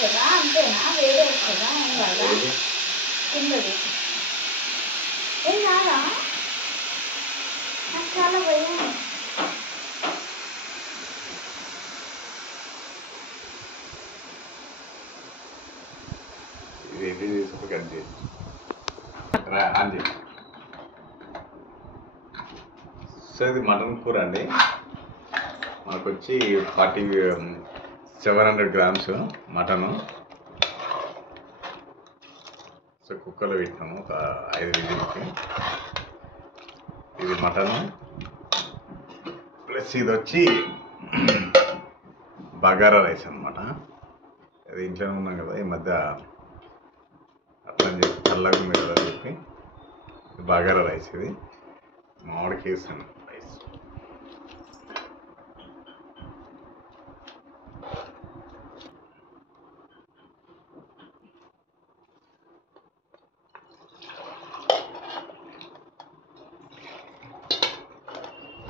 వస్తుందా అంతేనా? వేడి వస్తుందా? ఏం కాదా? కిందది ఏం కాదా? నాకు చాలా భయం. సో ఇది మటన్ కూర అండి. మనకు వచ్చి 700 గ్రామ్స్ మటను. సో కుక్కర్లో పెట్టినాము ఒక 5 విజిల్కి. ఇది మటను ప్లస్ ఇది వచ్చి బగారా రైస్ అనమాట. అది ఇంట్లోనే ఉన్నాం కదా, ఈ మధ్య అట్లా చెప్పి చల్లగా ఉంది కదా అని చెప్పి బగారా రైస్. ఇది మామిడికి వేసాను రైస్.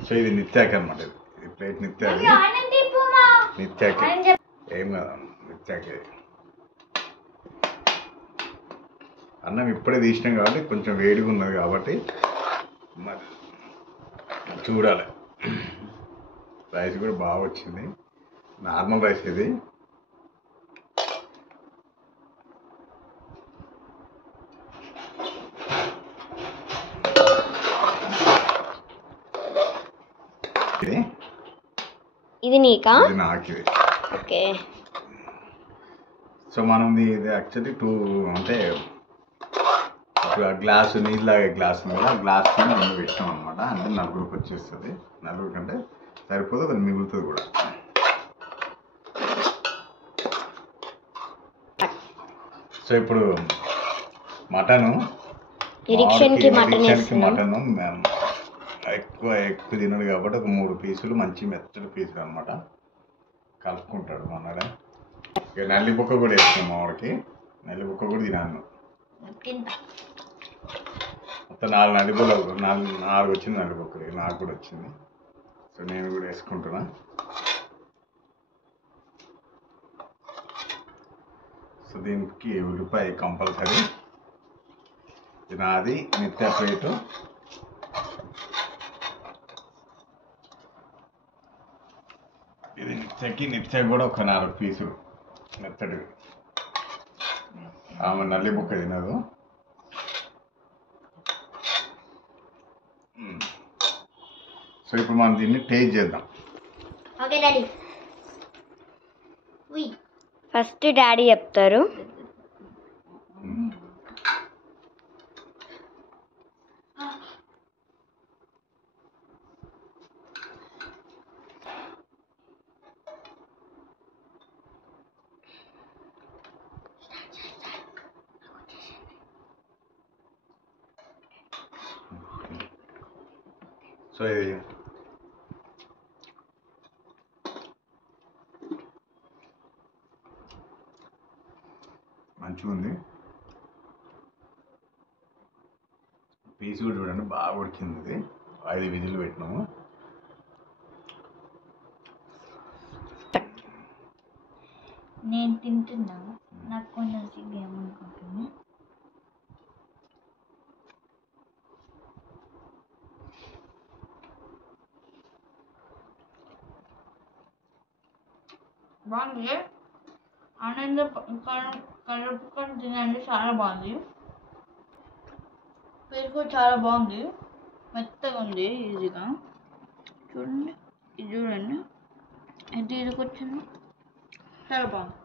సో ఇది నిత్యాకి అనమాట. ఇది ప్లేట్ నిత్యాకి. నిత్యాకి ఏం కదా, నిత్యాకి అన్నం ఇప్పుడే తీసినాం కాబట్టి కొంచెం వేడిగా ఉన్నది కాబట్టి మరి చూడాలి. రైస్ కూడా బాగా వచ్చింది. నార్మల్ రైస్ ఇది. ఇది నీకా? ఇది నాకు. ఇది ఓకే. సో మనం ఇది యాక్చువల్లీ అంటే గ్లాసు నీళ్ళు గ్లాస్ ఉంది కదా, గ్లాస్ ముందు పెట్టాం అనమాట. అంటే 4 వచ్చేస్తుంది. 4 కంటే సరిపోదు, అది మిగులుతుంది కూడా. సో ఇప్పుడు మటను మటను ఎక్కువ తినడు కాబట్టి ఒక 3 పీసులు మంచి మెత్తటి పీసులు అనమాట కలుపుకుంటాడు మనగా. ఇక నల్లి బొక్క కూడా వేస్తున్నాం మామిడికి. నల్లి బొక్క కూడా తినాను. మొత్తం 4 నల్లిబొక్కలు, 4 వచ్చింది నల్లి బొక్కలు. నాకు కూడా వచ్చింది. సో నేను కూడా వేసుకుంటున్నా. సో దీనికి ఉల్లిపాయ కంపల్సరీ. ఇది నాది నిత్య ప్లేటు. ఇది నిత్య కూడా ఒక 4 పీసులు మెత్తడివి. ఆమె నల్లి బుక్క తినదు. సో ఇప్పుడు మనం దీన్ని టేస్ట్ చేద్దాం. Okay daddy. ఫస్ట్ డాడీ చెప్తారు. సో ఇది మంచిగా ఉంది. పీస్ కూడా చూడండి బాగా ఉడికింది. ఇది 5 విజిల్ పెట్టినాము. నేను తింటున్నాను, నాకు కొంచెం సిగ్గు ఏమనుకుంటుంది. బాగుంది. ఆనంద కలుపుకొని తినండి, చాలా బాగుంది. పేరు కూడా చాలా బాగుంది, మెత్తగా ఉంది, ఈజీగా. చూడండి, ఇది చూడండి ఎంత ఈజీగా వచ్చింది, చాలా బాగుంది.